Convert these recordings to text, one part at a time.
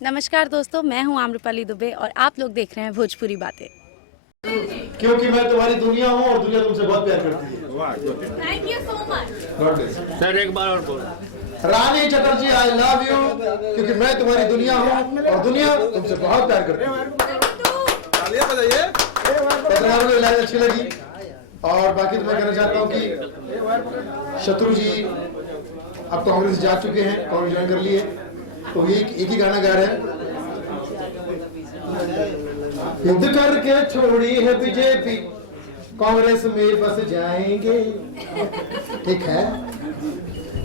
नमस्कार दोस्तों, मैं हूं आम्रपाली दुबे और आप लोग देख रहे हैं भोजपुरी बातें। क्योंकि मैं तुम्हारी दुनिया हूं और दुनिया तुमसे बहुत प्यार करती है। Thank you so much. Sir एक बार और बोलो। रानी चटर्जी आई लव यू, क्योंकि मैं तुम्हारी दुनिया हूं और दुनिया तुमसे बहुत प्यार करती है। तालियां बजाइए। पत्रकारों को लाइन अच्छी लगी और बाकी तो मैं कहना चाहता हूं कि शत्रु जी अब तो कांग्रेस जा चुके हैं, कांग्रेस ज्वाइन कर लिए, तो एक ही गाना गा रहे हैं। युद्ध करके छोड़ी है बीजेपी, कांग्रेस में बस जाएंगे। ठीक है,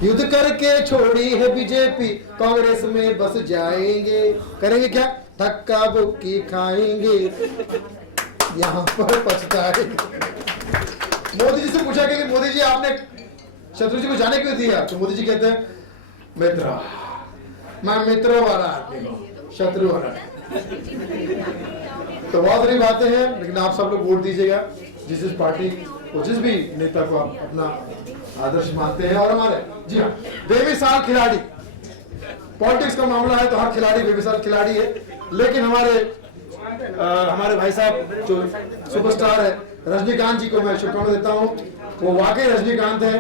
युद्ध करके छोड़ी है बीजेपी, कांग्रेस में बस जाएंगे। करेंगे क्या? धक्का बुक्की खाएंगे, यहाँ पर पछताएंगे। मोदी जी से पूछा कि मोदी जी आपने शत्रु जी को जाने क्यों दिया, तो मोदी जी कहते हैं मित्र, मैं मित्रों वाला आदमी हूं, शत्रु वाला। तो बहुत सारी बातें हैं, लेकिन आप सब लोग वोट दीजिएगा जिस पार्टी को, जिस भी नेता को आप अपना आदर्श मानते हैं। और हमारे जी हाँ, बेमिसाल खिलाड़ी, पॉलिटिक्स का मामला है तो हर खिलाड़ी बेमिसाल खिलाड़ी है, लेकिन हमारे भाई साहब जो सुपरस्टार है रजनीकांत जी को मैं शुभकामनाएं देता हूँ। वो वाकई रजनीकांत है,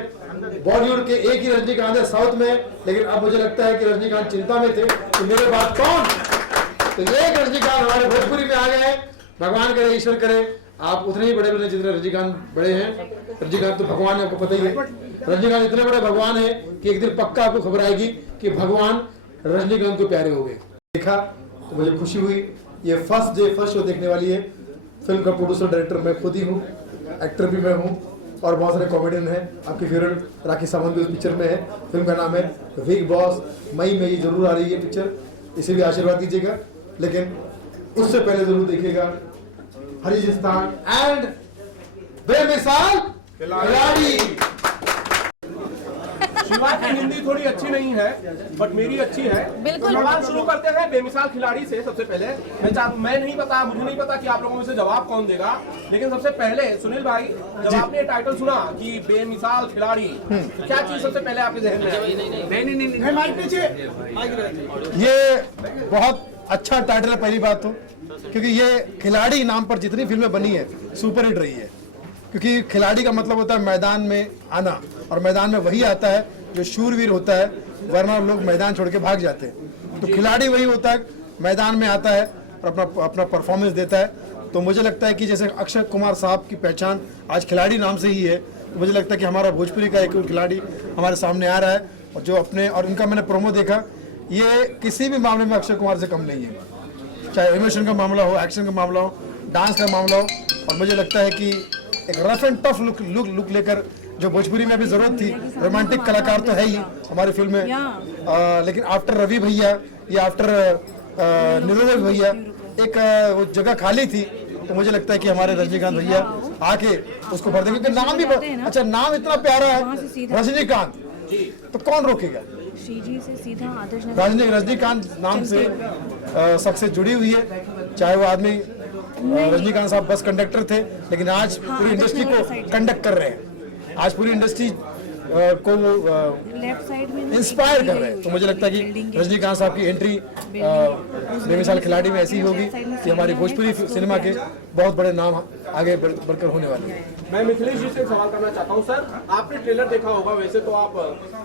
बॉलीवुड के एक ही रजनीकांत है साउथ में, लेकिन अब मुझे लगता है कि रजनीकांत चिंता में थे कि मेरे बाद कौन, तो ये एक रजनीकांत हमारे भोजपुरी में आ गए हैं। भगवान करे, ईश्वर करे आप उतने ही बड़े बने जितने रजनीकांत बड़े हैं। रजनीकांत तो भगवान है, आपको पता ही है। रजनीकांत इतने बड़े भगवान है कि एक दिन पक्का आपको खबर आएगी कि भगवान रजनीकांत को प्यारे हो गए। देखा तो मुझे खुशी हुई। ये फर्स्ट डे फर्स्ट शो देखने वाली है। फिल्म का प्रोड्यूसर डायरेक्टर मैं खुद ही हूँ, एक्टर भी मैं हूँ और बहुत सारे कॉमेडियन हैं। आपकी फेवरेट राखी सावंत भी उस पिक्चर में है। फिल्म का नाम है बिग बॉस। मई में ये जरूर आ रही है पिक्चर, इसे भी आशीर्वाद दीजिएगा। लेकिन उससे पहले जरूर देखिएगा हरिजिस्तान एंड बेमिसाल खिलाड़ी। शिवा की हिंदी थोड़ी अच्छी नहीं है, बट मेरी अच्छी है। बिल्कुल। सवाल शुरू करते हैं बेमिसाल खिलाड़ी से। सबसे पहले मुझे नहीं पता कि आप लोगों में से जवाब कौन देगा, लेकिन सबसे पहले सुनील भाई, जब आपने ये टाइटल सुना कि बेमिसाल खिलाड़ी, तो क्या चीज सबसे पहले आपके जहन में आई? ये बहुत अच्छा टाइटल है पहली बात तो, क्योंकि ये खिलाड़ी नाम पर जितनी फिल्में बनी है सुपर हिट रही है। क्योंकि खिलाड़ी का मतलब होता है मैदान में आना, और मैदान में वही आता है जो शूरवीर होता है, वरना लोग मैदान छोड़ के भाग जाते हैं। तो खिलाड़ी वही होता है, मैदान में आता है और अपना परफॉर्मेंस देता है। तो मुझे लगता है कि जैसे अक्षय कुमार साहब की पहचान आज खिलाड़ी नाम से ही है, तो मुझे लगता है कि हमारा भोजपुरी का एक खिलाड़ी हमारे सामने आ रहा है। और जो अपने, और इनका मैंने प्रोमो देखा, ये किसी भी मामले में अक्षय कुमार से कम नहीं है, चाहे इमोशन का मामला हो, एक्शन का मामला हो, डांस का मामला हो। और मुझे लगता है कि एक रफ एंड टफ लुक लेकर, जो भोजपुरी में भी जरूरत थी, रोमांटिक कलाकार तो है ही हमारी फिल्म में, लेकिन आफ्टर रवि भैया या आफ्टर निरोधक भैया एक वो जगह खाली थी। तो मुझे लगता है कि हमारे रजनीकांत भैया आके उसको भर देंगे, क्योंकि नाम भी अच्छा, नाम इतना प्यारा है रजनीकांत, तो कौन रोकेगा। रजनीकांत नाम से सक्सेस जुड़ी हुई है। चाहे वो आदमी रजनीकांत साहब बस कंडक्टर थे, लेकिन आज पूरी इंडस्ट्री को कंडक्ट कर रहे हैं, आज पूरी इंडस्ट्री को इंस्पायर कर रहे हैं। तो मुझे लगता है कि रजनीकांत साहब की एंट्री बेमिसाल खिलाड़ी में ऐसी होगी कि हमारी भोजपुरी सिनेमा के बहुत बड़े नाम आगे बढ़कर होने वाले हैं। मैं मिथिलेश जी से सवाल करना चाहता हूँ। सर, आपने ट्रेलर देखा होगा, वैसे तो आप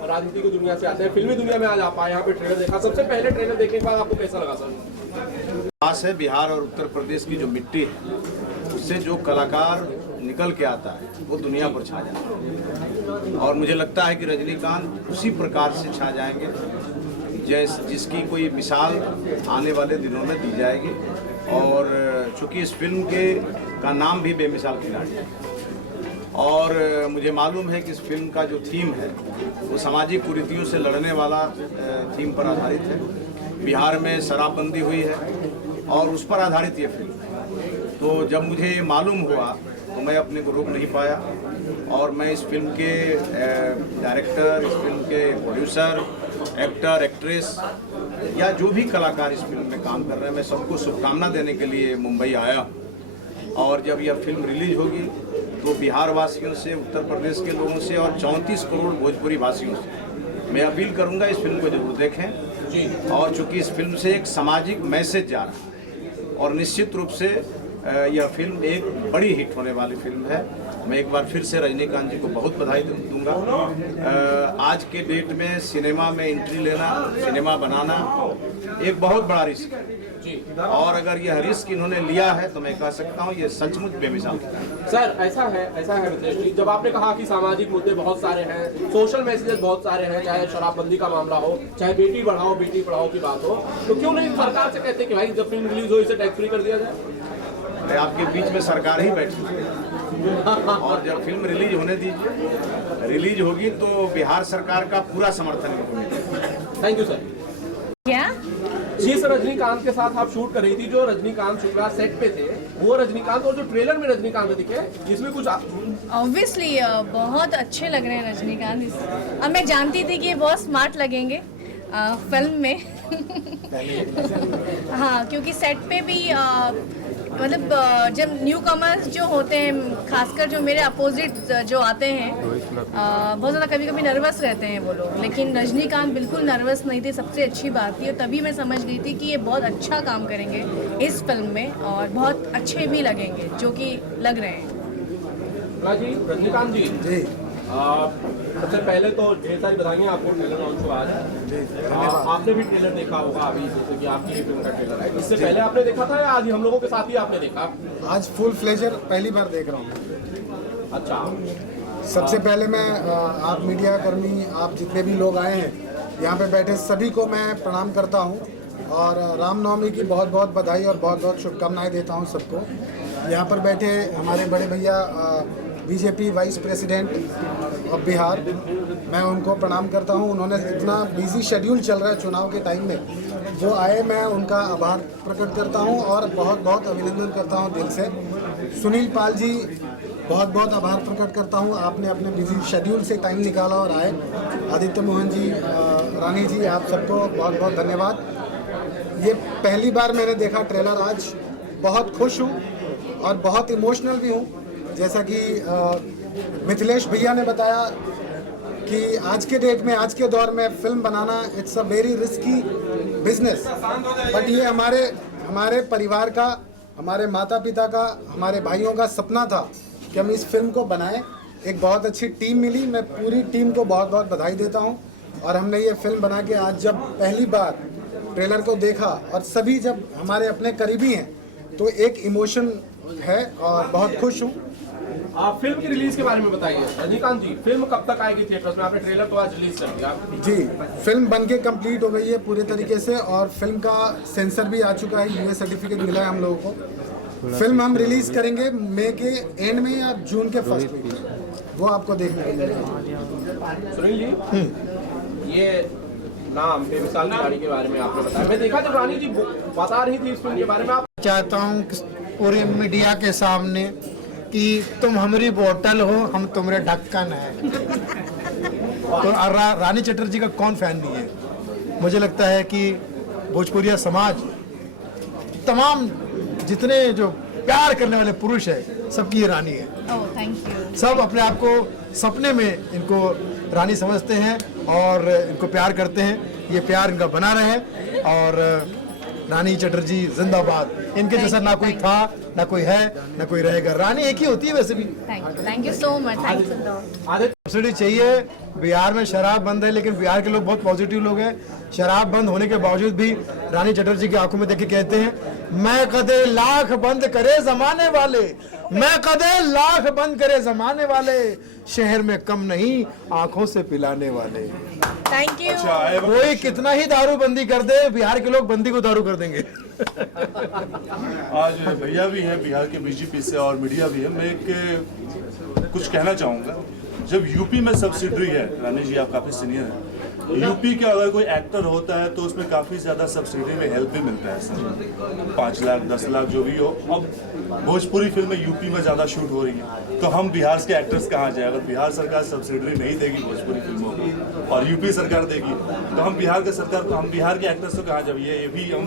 राजनीति की दुनिया से आते हैं, फिल्मी दुनिया में आज आप आए, यहाँ पे ट्रेलर देखा। सबसे पहले ट्रेलर देखने के बाद आपको कैसा लगा सर? खास है बिहार और उत्तर प्रदेश की जो मिट्टी है, उससे जो कलाकार निकल के आता है वो दुनिया पर छा जाता है। और मुझे लगता है कि रजनीकांत उसी प्रकार से छा जाएंगे जिसकी कोई मिसाल आने वाले दिनों में दी जाएगी। और चूँकि इस फिल्म का नाम भी बेमिसाल खिलाड़ी है, और मुझे मालूम है कि इस फिल्म का जो थीम है वो सामाजिक कुरीतियों से लड़ने वाला थीम पर आधारित है। बिहार में शराबबंदी हुई है और उस पर आधारित ये फिल्म है। तो जब मुझे ये मालूम हुआ तो मैं अपने को रोक नहीं पाया, और मैं इस फिल्म के डायरेक्टर, इस फिल्म के प्रोड्यूसर, एक्टर, एक्ट्रेस या जो भी कलाकार इस फिल्म में काम कर रहे हैं, मैं सबको शुभकामना देने के लिए मुंबई आया। और जब यह फिल्म रिलीज होगी तो बिहार वासियों से, उत्तर प्रदेश के लोगों से और 34 करोड़ भोजपुरी वासियों से मैं अपील करूंगा इस फिल्म को जरूर देखें। और चूंकि इस फिल्म से एक सामाजिक मैसेज जा रहा है और निश्चित रूप से यह फिल्म एक बड़ी हिट होने वाली फिल्म है। मैं एक बार फिर से रजनीकांत जी को बहुत बधाई दूंगा। आज के डेट में सिनेमा में एंट्री लेना, सिनेमा बनाना एक बहुत बड़ा रिस्क है और अगर यह रिस्क इन्होंने लिया है तो मैं कह सकता हूँ ये सचमुच बेमिसाल है। सर ऐसा है मितेश जी, जब आपने कहा कि सामाजिक मुद्दे बहुत सारे हैं, सोशल मैसेजेस बहुत सारे हैं, चाहे शराबबंदी का मामला हो, चाहे बेटी बढ़ाओ बेटी पढ़ाओ की बात हो, तो क्यों नहीं सरकार से कहते कि भाई जब फिल्म रिलीज हो इसे टैक्स फ्री कर दिया जाए? आपके बीच में सरकार ही बैठी है और जब फिल्म रिलीज होने दीजिए, रिलीज होगी तो बिहार सरकार का पूरा समर्थन मिलेगा। Thank you sir. क्या जी सर, रजनीकांत के साथ आप शूट कर रही थी, जो रजनीकांत शुक्ला सेट पे थे वो रजनीकांत, और जो ट्रेलर में रजनीकांत दिखे इसमें कुछ ऑब्वियसली बहुत अच्छे लग रहे हैं रजनीकांत। अब मैं जानती थी कि ये बहुत स्मार्ट लगेंगे फिल्म में हाँ, क्योंकि सेट पे भी मतलब जब न्यू कमर्स जो होते हैं, खासकर जो मेरे अपोजिट जो आते हैं, बहुत ज़्यादा कभी कभी नर्वस रहते हैं वो लोग, लेकिन रजनीकांत बिल्कुल नर्वस नहीं थे। सबसे अच्छी बात थी और तभी मैं समझ गई थी कि ये बहुत अच्छा काम करेंगे इस फिल्म में और बहुत अच्छे भी लगेंगे, जो कि लग रहे हैं। जी रजनीकांत जी, सबसे पहले तो ढेर सारी बधाइयाँ आपको, ट्रेलर लॉन्च हुआ आज। आपने भी ट्रेलर देखा होगा अभी, जैसे कि आपकी ये फिल्म का ट्रेलर है, इससे पहले आपने देखा था या आज हम लोगों के साथ ही आपने देखा? आज फुल फ्लेजर पहली बार देख रहा हूँ। अच्छा, सबसे पहले मैं आप मीडिया कर्मी, आप जितने भी लोग आए हैं यहाँ पे बैठे सभी को मैं प्रणाम करता हूँ और रामनवमी की बहुत बहुत बधाई और बहुत बहुत शुभकामनाएं देता हूँ सबको। यहाँ पर बैठे हमारे बड़े भैया BJP vice president of Bihar, मैं उनको प्रणाम करता हूं। उन्होंने इतना बिजी शेड्यूल चल रहा है चुनाव के टाइम में, जो आए, मैं उनका आभार प्रकट करता हूं और बहुत बहुत अभिनंदन करता हूं दिल से। सुनील पाल जी, बहुत बहुत आभार प्रकट करता हूं, आपने अपने बिजी शेड्यूल से टाइम निकाला और आए। आदित्य मोहन जी, रानी जी, आप सबको बहुत बहुत धन्यवाद। ये पहली बार मैंने देखा ट्रेलर आज, बहुत खुश हूँ और बहुत इमोशनल भी हूँ। जैसा कि मिथिलेश भैया ने बताया कि आज के डेट में, आज के दौर में film banana it's a very risky business, but ये हमारे परिवार का, हमारे माता पिता का, हमारे भाइयों का सपना था कि हम इस फिल्म को बनाएं। एक बहुत अच्छी टीम मिली, मैं पूरी टीम को बहुत बहुत बधाई देता हूं। और हमने ये फिल्म बना के आज जब पहली बार ट्रेलर को देखा और सभी जब हमारे अपने करीबी हैं तो एक इमोशन है और बहुत खुश हूँ। आप फिल्म की रिलीज के बारे में बताइए रजनीकांत जी, फिल्म कब तक आएगी थिएटर्स में? आपने ट्रेलर तो आज रिलीज कर दिया। जी, फिल्म बनके कंप्लीट हो गई है पूरे तरीके से और फिल्म का सेंसर भी आ चुका है, यूए सर्टिफिकेट मिला है हम लोगों को। फिल्म हम रिलीज करेंगे मई के एंड में या जून के फर्स्ट वीक, वो आपको देखने को मिलेगा। सुनील जी, ये नाम बेमिसाल खिलाड़ी के बारे में आपने बताया, मैं देखा जब रानी जी बता रही थी इस फिल्म के बारे में। आप चाहता हूँ पूरे मीडिया के सामने कि तुम हमारी बोतल हो, हम तुम्हारे ढक्कन है। तो रानी चटर्जी का कौन फैन नहीं है? मुझे लगता है कि भोजपुरिया समाज, तमाम जितने जो प्यार करने वाले पुरुष है, सबकी ये रानी है। Thank you. सब अपने आप को सपने में इनको रानी समझते हैं और इनको प्यार करते हैं। ये प्यार इनका बना रहे और रानी चटर्जी जिंदाबाद। इनके जैसा ना कोई था, ना कोई है, ना कोई रहेगा। रानी एक ही होती है वैसे भी। Thank you so much. Aditya subsidy चाहिए। बिहार में शराब बंद है, लेकिन बिहार के लोग बहुत पॉजिटिव लोग हैं। शराब बंद होने के बावजूद भी रानी चटर्जी की आंखों में देख के कहते हैं, मैं कदे लाख बंद करे जमाने वाले, मैं कदे लाख बंद करे जमाने वाले, शहर में कम नहीं आंखों से पिलाने वाले। Thank you. कोई कितना ही दारू बंदी कर दे, बिहार के लोग बंदी को दारू कर देंगे। आज भैया भी हैं बिहार के बीजेपी से और मीडिया भी है। मैं एक कुछ कहना चाहूँगा। जब यूपी में सब्सिडी है, रानी जी आप काफ़ी सीनियर हैं, यूपी का अगर कोई एक्टर होता है तो उसमें काफ़ी ज़्यादा सब्सिडी में हेल्प भी मिलता है सर, 5 लाख 10 लाख जो भी हो। अब भोजपुरी फिल्में यूपी में ज़्यादा शूट हो रही हैं, तो हम बिहार के एक्टर्स कहाँ जाए? अगर बिहार सरकार सब्सिडी नहीं देगी भोजपुरी फिल्मों को और यूपी सरकार देगी, तो हम बिहार के एक्टर्स को कहाँ जाए? ये भी हम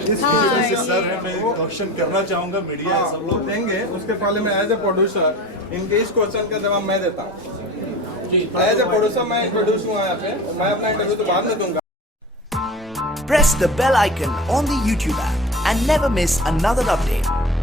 इस वजह से सर है, मैं क्वेश्चन करना चाहूँगा मीडिया सब लोग देंगे। उसके पहले मैं एज ए प्रोड्यूसर इनके इस क्वेश्चन का जवाब मैं देता हूँ। एज ए प्रोड्यूसर मैं इंट्रोड्यूस हुआ यहाँ पे, मैं अपना इंटरव्यू तो बाद में दूंगा। press the bell icon on the YouTube app and never miss another update.